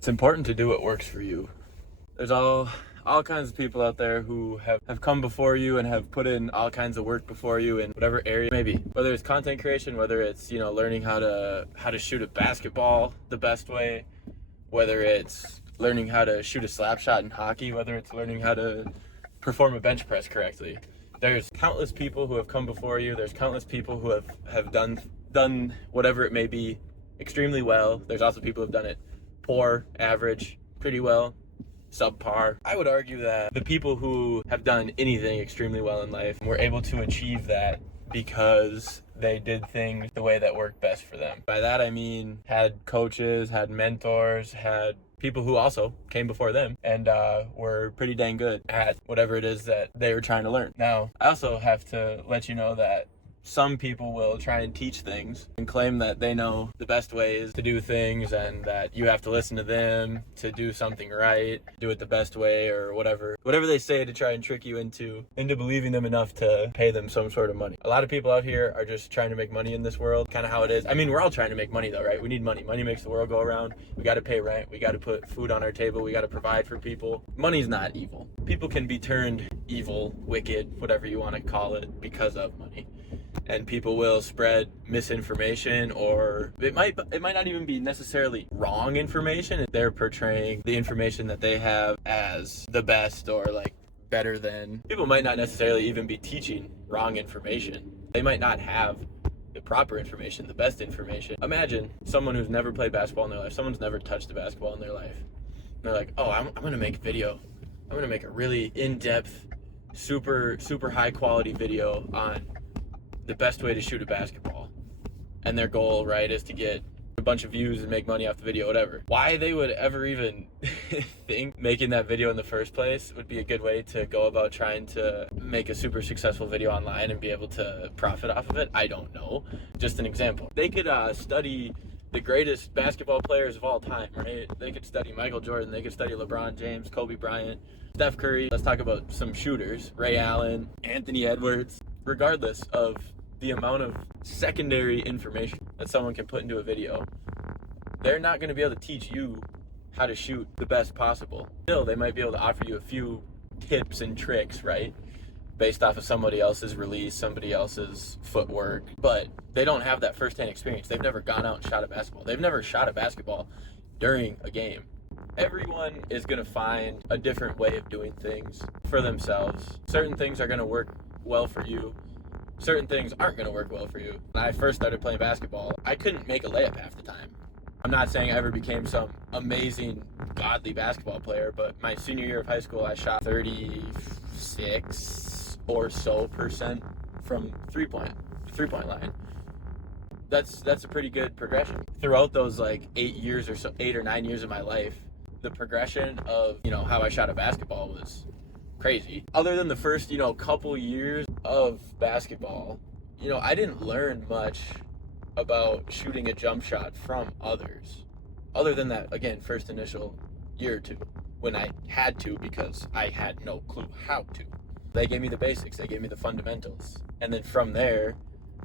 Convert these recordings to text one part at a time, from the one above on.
It's important to do what works for you. There's all kinds of people out there who have come before you and have put in all kinds of work before you in whatever area, maybe whether it's content creation, whether it's learning how to shoot a basketball the best way, whether it's learning how to shoot a slap shot in hockey, whether it's learning how to perform a bench press correctly. There's countless people who have come before you. There's countless people who have done whatever it may be extremely well. There's also people who have done it poor, average, pretty well, subpar. I would argue that the people who have done anything extremely well in life were able to achieve that because they did things the way that worked best for them. By that I mean had coaches, had mentors, had people who also came before them and were pretty dang good at whatever it is that they were trying to learn. Now, I also have to let you know that some people will try and teach things and claim that they know the best ways to do things and that you have to listen to them to do something right, do it the best way, or whatever they say to try and trick you into believing them enough to pay them some sort of money. A lot of people out here are just trying to make money in this world, kind of how it is. I mean, we're all trying to make money though, right? We need money. Money makes the world go around. We got to pay rent. We got to put food on our table. We got to provide for people. Money's not evil. People can be turned evil, wicked, whatever you want to call it, because of money. And people will spread misinformation, or it might not even be necessarily wrong information. They're portraying the information that they have as the best or like better than. People might not necessarily even be teaching wrong information. They might not have the proper information, the best information. Imagine someone who's never played basketball in their life. Someone's never touched a basketball in their life. And they're like, oh, I'm going to make a video. I'm going to make a really in-depth, super high quality video on the best way to shoot a basketball. And their goal, right, is to get a bunch of views and make money off the video, whatever. Why they would ever even think making that video in the first place would be a good way to go about trying to make a super successful video online and be able to profit off of it, I don't know. Just an example. They could study the greatest basketball players of all time, right? They could study Michael Jordan, they could study LeBron James, Kobe Bryant, Steph Curry. Let's talk about some shooters, Ray Allen, Anthony Edwards. Regardless of the amount of secondary information that someone can put into a video, they're not going to be able to teach you how to shoot the best possible. Still, they might be able to offer you a few tips and tricks, right? Based off of somebody else's release, somebody else's footwork, but they don't have that firsthand experience. They've never gone out and shot a basketball. They've never shot a basketball during a game. Everyone is going to find a different way of doing things for themselves. Certain things are going to work well for you. Certain things aren't going to work well for you. When I first started playing basketball, I couldn't make a layup half the time. I'm not saying I ever became some amazing, godly basketball player, but my senior year of high school, I shot 36 or so % from three-point line. That's a pretty good progression. Throughout those like 8 or 9 years of my life, the progression of, how I shot a basketball was crazy. Other than the first, couple years of basketball, I didn't learn much about shooting a jump shot from others. Other than that, again, first initial year or two, when I had to because I had no clue how to. They gave me the basics, they gave me the fundamentals. And then from there,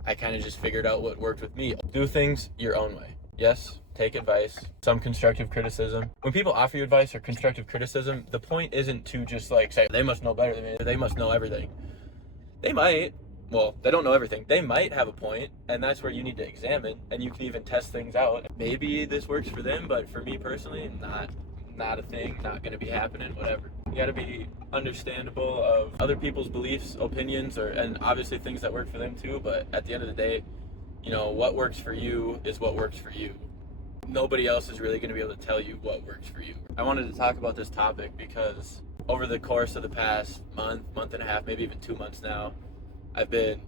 I kind of just figured out what worked with me. Do things your own way. Yes, take advice, some constructive criticism. When people offer you advice or constructive criticism, the point isn't to just like say, they must know better than me, they must know everything. They might. Well, they don't know everything. They might have a point, and that's where you need to examine, and you can even test things out. Maybe this works for them, but for me personally, not a thing, not going to be happening, whatever. You got to be understandable of other people's beliefs, opinions, and obviously things that work for them too, but at the end of the day, what works for you is what works for you. Nobody else is really going to be able to tell you what works for you. I wanted to talk about this topic because over the course of the past month and a half, maybe even 2 months now, I've been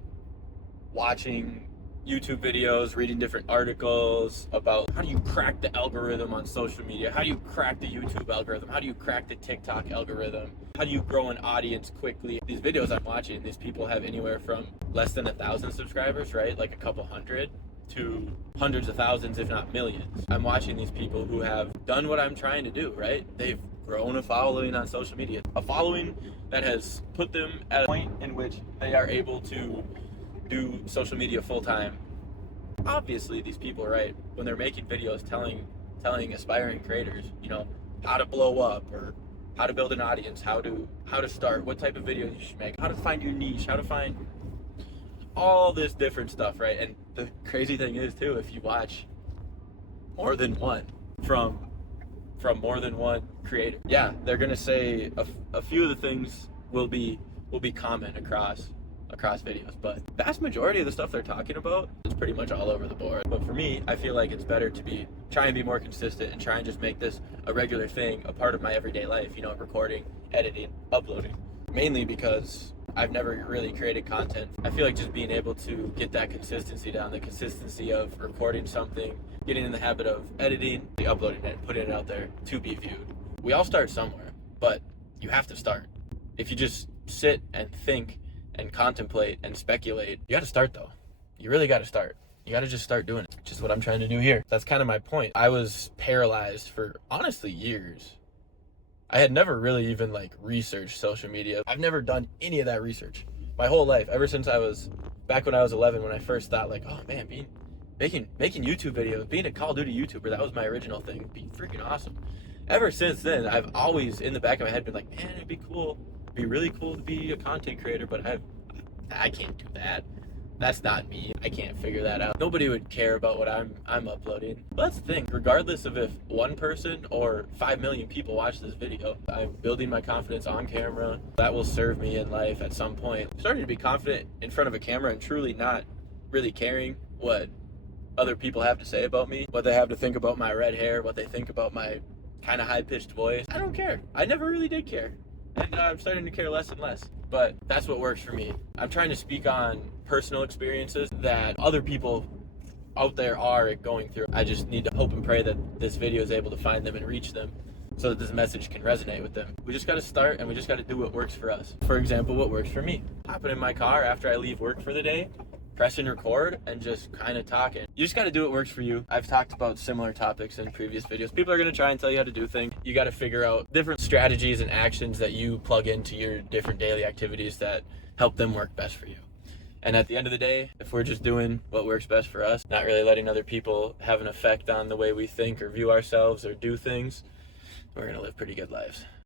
watching YouTube videos, reading different articles about how do you crack the algorithm on social media? How do you crack the YouTube algorithm? How do you crack the TikTok algorithm? How do you grow an audience quickly? These videos I'm watching, these people have anywhere from less than 1,000 subscribers, right? Like a couple hundred, to hundreds of thousands, if not millions. I'm watching these people who have done what I'm trying to do, right? They've grown a following on social media. A following that has put them at a point in which they are able to do social media full time. Obviously, these people, right, when they're making videos telling telling aspiring creators, you know, how to blow up or how to build an audience, how to start, what type of videos you should make, how to find your niche, how to find all this different stuff, right? And the crazy thing is too, if you watch more than one from more than one creator, yeah, they're gonna say a few of the things will be common across videos, but vast majority of the stuff they're talking about is pretty much all over the board. But for me, I feel like it's better to try and be more consistent and try and just make this a regular thing, a part of my everyday life, you know, recording, editing, uploading. Mainly because I've never really created content. I feel like just being able to get that consistency down, the consistency of recording something, getting in the habit of editing, uploading it, putting it out there to be viewed. We all start somewhere, but you have to start. If you just sit and think and contemplate and speculate, you got to start though. You really got to start. You got to just start doing it. Just what I'm trying to do here. That's kind of my point. I was paralyzed for honestly years. I had never really even researched social media. I've never done any of that research my whole life, ever since back when I was 11, when I first thought oh man, making YouTube videos, being a Call of Duty YouTuber, that was my original thing. It'd be freaking awesome. Ever since then, I've always in the back of my head been like, man, it'd be cool. It'd be really cool to be a content creator, but I can't do that. That's not me. I can't figure that out. Nobody would care about what I'm uploading. But that's the thing. Regardless of if one person or 5 million people watch this video, I'm building my confidence on camera. That will serve me in life at some point. I'm starting to be confident in front of a camera and truly not really caring what other people have to say about me, what they have to think about my red hair, what they think about my kind of high-pitched voice. I don't care. I never really did care. And I'm starting to care less and less. But that's what works for me. I'm trying to speak on personal experiences that other people out there are going through. I just need to hope and pray that this video is able to find them and reach them so that this message can resonate with them. We just got to start, and we just got to do what works for us. For example, what works for me. Hopping in my car after I leave work for the day, pressing record, and just kind of talking. You just got to do what works for you. I've talked about similar topics in previous videos. People are going to try and tell you how to do things. You got to figure out different strategies and actions that you plug into your different daily activities that help them work best for you. And at the end of the day, if we're just doing what works best for us, not really letting other people have an effect on the way we think or view ourselves or do things, we're going to live pretty good lives.